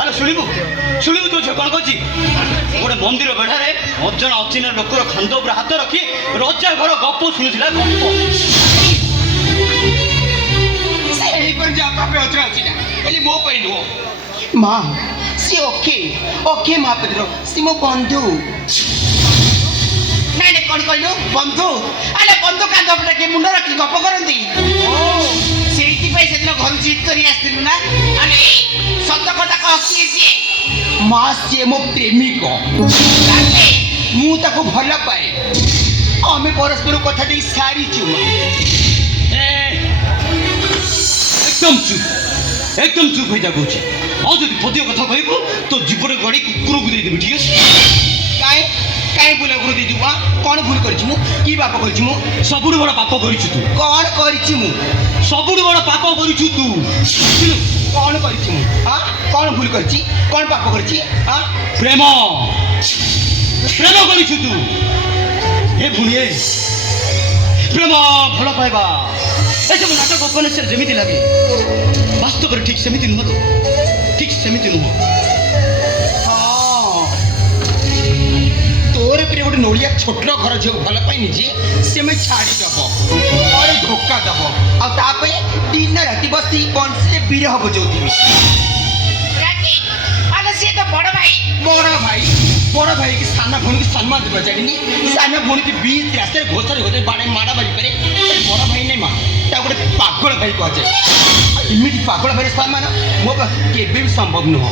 ଆରେ ଶୁଣିବୁ ତୋ ଝିଅ କ'ଣ କରୁଛି? ଗୋଟେ ମନ୍ଦିର ବେଢ଼ାରେ ଅଜଣା ଅଚିହ୍ନା ଲୋକର ଖାନ୍ଦ ଉପରେ ହାତ ରଖି ରଜା ଘର ଗପ ଶୁଣୁଥିଲା। ଗପ ସେଇପରି ଯାହା ପାପେ ଅଜଣା ଅଛି ନା ହେଲେ ମୋ ପାଇଁ ନୁହଁ ମା। ସିଏ ଓକେ ମହାପ୍ରଭୁ, ସିଏ ମୋ ବନ୍ଧୁ। ନାଇଁ ନାଇଁ କ'ଣ କହିଲୁ ବନ୍ଧୁ? ଆରେ ବନ୍ଧୁ କାନ୍ଦ ଉପରେ କିଏ ମୁଣ୍ଡ ରଖି ଗପ କରନ୍ତି? ସେଇଥିପାଇଁ ସେଦିନ ଘରୁ ଜିଦ୍ କରି ଆସିଥିଲୁ ନା? ଆରେ ସତ କଥା କହ, କିଏ ସିଏ? ମା ସିଏ ମୋ ପ୍ରେମିକ। ମୁଁ ତାକୁ ଭଲ ପାଏ। ଆମେ ପରସ୍ପର କଥା ଦେଇ ସାରିଛୁ। একদম চুপ হয়ে যা কହୁଛି। ଆଉ ଯଦି ପଦିୟ କଥା କହିବୁ ତୋ ଜୀବନ ଗଡ଼ି କୁକୁରକୁ ଦେଇଦେବି, ଠିକ ଅଛି? କାଇଁ ବୁଲା ଗୁରୁ ଦେଇଯିବୁ? କ'ଣ ଭୁଲ କରିଛି ମୁଁ? କି ପାପ କରିଛି ମୁଁ? ସବୁଠୁ ବଡ଼ ପାପ କରିଛୁ ତୁ। କ'ଣ କରିଛି ମୁଁ? ସବୁଠୁ ବଡ଼ ପାପ କରିଛୁ ତୁ। କ'ଣ କରିଛି ମୁଁ? କ'ଣ ଭୁଲ କରିଛି? କ'ଣ ପାପ କରିଛି? ପ୍ରେମ କରିଛୁ ତୁ। ଏ ଭୁଣିଏ, ପ୍ରେମ ଭଲ ପାଇବା ଏସବୁ ନାଟକ ଉପନ୍ୟାସରେ ଯେମିତି ଲାଗେ ବାସ୍ତବରେ ଠିକ୍ ସେମିତି ନୁହଁ ତ। ଠିକ୍ ସେମିତି ନୁହଁ। ତୋର ଉପରେ ଗୋଟେ ନୋଳିଆ ଛୋଟ ଘର ଝିଅକୁ ଭଲ ପାଇନି ଯେ ସେମିତି ଛାଡ଼ିଦବ, ପରେ ଧୋକା ଦବ, ଆଉ ତା ପାଇଁ ଦିନ ରାତି ବସି ବଂଶୀରେ ବିରହ ବଜଉଥିବି। ସିଏ ତ ବଡ଼ ଭାଇ କି ସାନ ଭଉଣୀକି ସମ୍ମାନ ଦେବା ଜାଣିନି। ସାନ ଭଉଣୀକି ବିଚ୍ ରାସ୍ତାରେ ଘୋଷାରେ ବାଡ଼େ ମାଡ଼ାମାରି କରେ। ବଡ଼ ଭାଇ ନାଇଁ ମା, ତାକୁ ଗୋଟେ ପାଗଳ ଭାଇ କୁହାଯାଏ। ଏମିତି ପାଗଳ ଭାଇର ସମ୍ମାନ ମୋ ପାଖରେ କେବେ ବି ସମ୍ଭବ ନୁହଁ।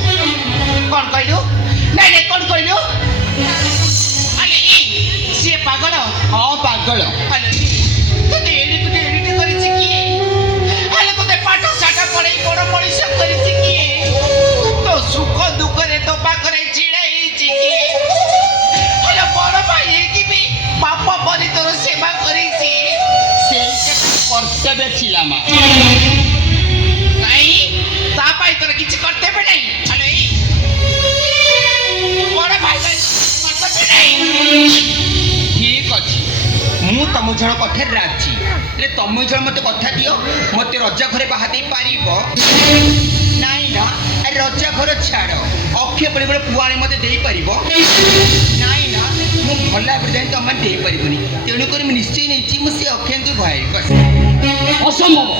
କ'ଣ କହିଲୁ? ନାଇଁ କ'ଣ କହିଲୁ? ସିଏ ପାଗଳ? ହଁ ପାଗଳ। ତୋତେ ଏଡ଼ିଟ କରିଛି କିଏ? ତୋତେ ପାଠ ସାଠ ପଢ଼େଇ ବଡ଼ ମଣିଷ କରିଛି କିଏ? ତୋ ସୁଖ ଦୁଃଖରେ ତୋ ପାଖରେ ଛିଡ଼ା ହେଇଛି କିଏ? ବଡ଼ ଭାଇ ହେଇକି ବି ପାପ ପରି ତୋର ସେବା କରିଛି। ସେଇଟା କର୍ତ୍ତବ୍ୟ ଥିଲା ମା। ନାଇଁ ତା ପାଇଁ ତୋର କିଛି କର୍ତ୍ତବ୍ୟ ନାହିଁ। ବଡ଼ ଭାଇ କର୍ତ୍ତବ୍ୟ ନାହିଁ। ଠିକ ଅଛି, ମୁଁ ତମ ଜଣ କଥାରେ ରାଜି। ହେଲେ ତମ ଜଣ ମତେ କଥା ଦିଅ, ମତେ ରଜା ଘରେ ବାହା ଦେଇପାରିବ? ନାଇଁ ନା, ରଜା ଘର ଛାଡ଼, ଅକ୍ଷୟ ପରି ଗୋଟେ ପୁଆଣି ମତେ ଦେଇପାରିବ? ନାଇଁ ନା, ମୁଁ ଭଲ ଭାବରେ ଜାଣି ତମମାନେ ଦେଇପାରିବନି। ତେଣୁକରି ମୁଁ ନିଶ୍ଚୟ ନେଇଛି ମୁଁ ସେ ଅକ୍ଷୟଙ୍କୁ ଭାଇ। ଅସମ୍ଭବ।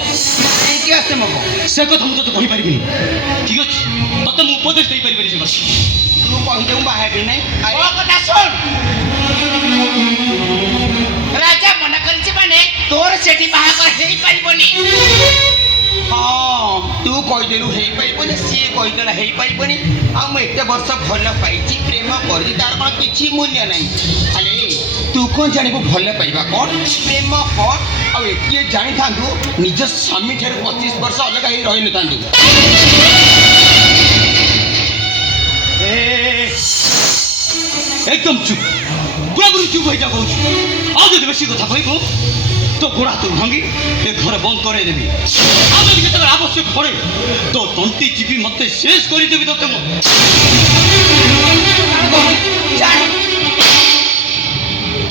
କାହିଁକି ଅସମ୍ଭବ? ସେ କଥା ମୁଁ ତୋତେ କହିପାରିବିନି। ଠିକ ଅଛି, ତତେ ମୁଁ ଉପଦେଶ ଦେଇପାରିବିନି ସେ କଥା। ତୁ କହିଦେ ମୁଁ ବାହା ହେବି ନାହିଁ। ମୋ କଥା ଶୁଣ, ରାଜା ମନା କରିଛି ମାନେ ତୋର ସେଠି ବାହାଘର ହେଇପାରିବନି। ତୁ କହିଦେଲୁ ହେଇପାରିବନି, ସିଏ କହିଦେଲା ହେଇପାରିବନି। ଆଉ ମୁଁ ଏତେ ବର୍ଷ ଭଲ ପାଇଛି, ପ୍ରେମ କରିଛି, ତାର କ'ଣ କିଛି ମୂଲ୍ୟ ନାହିଁ। ଆରେ ତୁ କ'ଣ ଜାଣିବୁ ଭଲ ପାଇବା କ'ଣ, ପ୍ରେମ କ'ଣ? ଆଉ ଏତିକି ଜାଣିଥାନ୍ତୁ ନିଜ ସ୍ୱାମୀ ଠାରୁ 25 ବର୍ଷ ଅଲଗା ହେଇ ରହିନଥାନ୍ତୁ। একদম চুপ, পুরাপুরি চুপ হয়ে যা কହୁଛୁ। ଆଉ ଯଦି ବେଶୀ କଥା କହିବୁ তো ଗୋଡ଼ ହାତ ଭାଙ୍ଗି ଏ ଘର ବନ୍ଦ କରେଇ ଦେବି। ଆଉ ଯଦି କେତେବେଳେ ଆବଶ୍ୟକ ପଡ଼େ ତ ତଣ୍ଟି ଚିପି ମତେ ଶେଷ କରିଦେବି ତତେ ମୁଁ।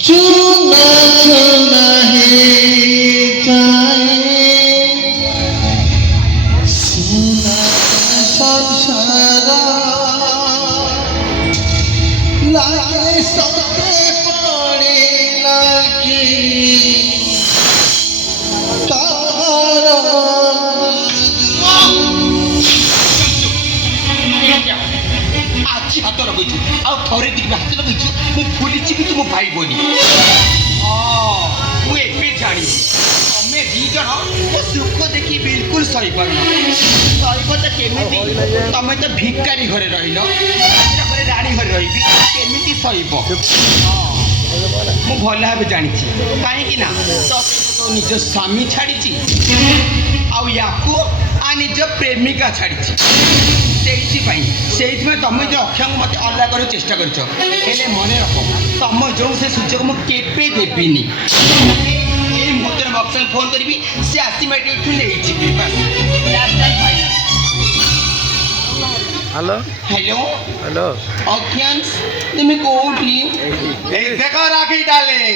चुना चुना है जाए सुना संसार लागे सते पड़े लागे ଆଜି ହାତ ଲଗେଇଛୁ, ଆଉ ଥରେ ଟିକେ ହାତ ଲଗେଇଛୁ, ମୁଁ ଭୁଲିଛି କି ତୁ ମୋ ଭାଇ ବୋଲି। ମୁଁ ଏବେ ଜାଣିଲି ତମେ ଦି ଜଣ ମୋ ସୁଖ ଦେଖି ବିଲକୁଲ ସହିପାରୁନ। ସହିବ ତ କେମିତି? ତମେ ତ ଭିକାରୀ ଘରେ ରହିଲ, ଘରେ ରାଣୀ ଘରେ ରହିବି, କେମିତି ସହିବ? ମୁଁ ଭଲ ଭାବେ ଜାଣିଛି, କାହିଁକି ନା ତୋ ନିଜ ସ୍ୱାମୀ ଛାଡ଼ିଛି, ଆଉ ୟାକୁ ନିଜ ପ୍ରେମିକା ଛାଡ଼ିଛି। ସେଇଥିପାଇଁ ତମେ ଯେ ଅକ୍ଷୟଙ୍କୁ ମତେ ଅଲଗା କରିବାକୁ ଚେଷ୍ଟା କରିଛ। ହେଲେ ମନେ ରଖ, ତମ ଯୋଉ ସେ ସୁଯୋଗ ମୁଁ କେବେ ଦେବିନି। ଏଇ ମୁହୂର୍ତ୍ତରେ ବକ୍ସଙ୍କୁ ଫୋନ୍ କରିବି, ସେ ଆସି ଏଠି ଏଠୁ ନେଇଯିବି। ହ୍ୟାଲୋ ଅକ୍ଷୟାଂଶ, তুমি কোଉଠି? এই দেখো রাখি ডার্লিং,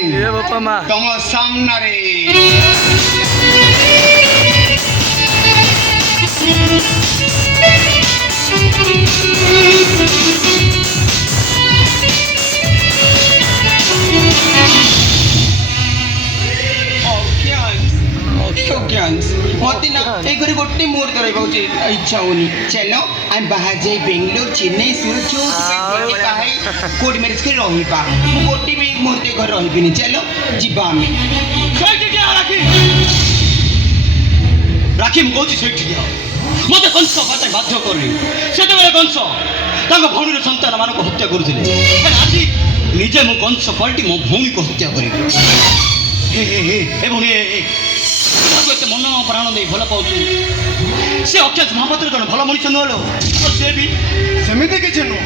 তম সামনারে ଥ୍ୟାଙ୍କସ୍ ମତେ ନା ଏଇ ଘରେ ଗୋଟେ ମୁହୂର୍ତ୍ତ ରହିବାକୁ ଇଚ୍ଛା ହଉନି ଚାଲ ଆମେ ବାହାର ଯାଇ ବେଙ୍ଗଲୋର ଚେନ୍ନାଇ ସୁରତ ଯୋଉଠି ବାହାଇ କୋର୍ଟ ମ୍ୟାରେଜ କରି ରହିବା ମୁଁ ଗୋଟେ ବି ମୁହୂର୍ତ୍ତ ଏ ଘରେ ରହିବିନି ଚାଲ ଯିବା ଆମେ ସେଇଠି ଦିଅ ରାକ୍ଷୀ ରାକ୍ଷୀ ମୁଁ କହୁଛି ସେଇଠି ଦିଅ ମତେ କଂସ ପାଇଁ ବାଧ୍ୟ କରୁନି ସେତେବେଳେ କଂସ ତାଙ୍କ ଭଉଣୀର ସନ୍ତାନମାନଙ୍କୁ ହତ୍ୟା କରୁଥିଲେ ହେଲେ ଆଜି ନିଜେ ମୁଁ କଂସ ପଲଟି ମୋ ଭଉଣୀକୁ ହତ୍ୟା କରିବି ଏ ଭଉଣୀ ତାକୁ ଏତେ ମନ ପ୍ରାଣ ଦେଇ ଭଲ ପାଉଛୁ ସେ ଅକ୍ଷୟ ମହାପାତ୍ର ଜଣେ ଭଲ ମଣିଷ ନୁହଁ ଆଉ ସେ ବି ସେମିତି କିଛି ନୁହଁ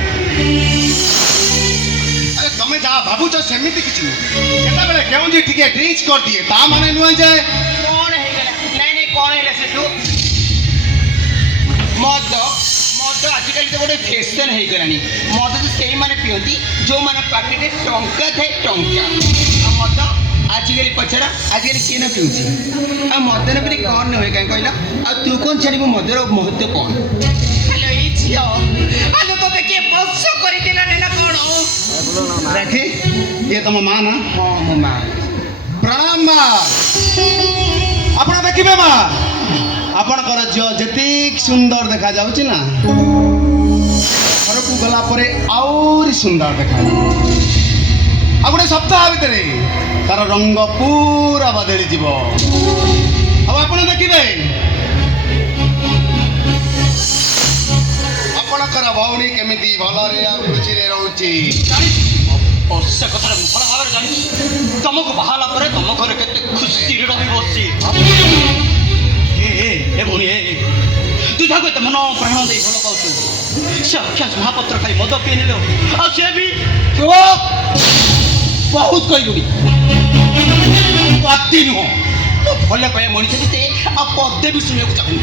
ଆରେ ତମେ ଯାହା ଭାବୁଛ ସେମିତି କିଛି ନୁହଁ କେତେବେଳେ କେଉଁଠି ଟିକେ ଡ୍ରିଙ୍କ୍ସ କରିଦିଏ ତା ମାନେ ନୁହେଁ ଯେ କଣ ହେଇଗଲା ନାଇଁ ନାଇଁ କଣ ହେଲା ସେଠୁ ମଦ ମଦ ଆଜିକାଲି ତ ଗୋଟେ ଫ୍ୟାସନ୍ ହେଇଗଲାଣି ମଦ ତ ସେଇମାନେ ପିଅନ୍ତି ଯେଉଁମାନେ ପାଖରେ ଟଙ୍କା ଥାଏ ଟଙ୍କା ଆଉ ମଦ ଆଜିକାଲି ପଛଡ଼ା ଆଜିକାଲି କିଏ ନ ପିଉଛି ଆଉ ମଦନ ବି କ'ଣ ନ ହୁଏ କାହିଁ କହିଲ ଆଉ ତୁ କ'ଣ ଛାଡ଼ିବୁ ମଦର ମହତ୍ଵ କ'ଣ ହ୍ୟାଲୋ ଏଇ ଝିଅ ଆଲୋ ତୋତେ କିଏ ବସ କରିଦେଲାନି ନା କ'ଣ ରାକ୍ଷୀ ଇଏ ତମ ମା ନା ହଁ ମୋ ମା ପ୍ରଣାମ ମା ଆପଣ ଦେଖିବେ ମା ଆପଣଙ୍କର ଝିଅ ଯେତିକି ସୁନ୍ଦର ଦେଖାଯାଉଛି ନା ଘରକୁ ଗଲା ପରେ ଆହୁରି ସୁନ୍ଦର ଦେଖାଯିବ ଆଉ ଗୋଟେ ସପ୍ତାହ ଭିତରେ ତାର ରଙ୍ଗ ପୁରା ବଦଳିଯିବ ଆଉ ଆପଣ ଦେଖିବେ ଆପଣଙ୍କର ଭଉଣୀ କେମିତି ଭଲରେ ଆଉ ଖୁସିରେ ରହୁଛି ସେ କଥାଟା ମୁଁ ଭଲ ଭାବରେ ଜାଣିଛି ତମକୁ ବାହାରିଲା ପରେ ତମ ଘରେ କେତେ ଖୁସିରେ ରହି ବସିଛି ଏ ଭଉଣୀ ତୁ ଯାହାକୁ ଏତେ ମନ ପ୍ରାଣ ଦେଇ ଭଲ ପାଉଛୁ ସେ ଅକ୍ଷୟ ମହାପାତ୍ର ଖାଲି ମଦ ପିଇ ନେଲ ଆଉ ସେ ବି ବହୁତ କହିଲୁଣି ପଦେ ନୁହଁ ଭଲ କହିବା ମଣିଷ ଭିତରେ ଆଉ ପଦେ ବି ଶୁଣିବାକୁ ଚାହୁଁନି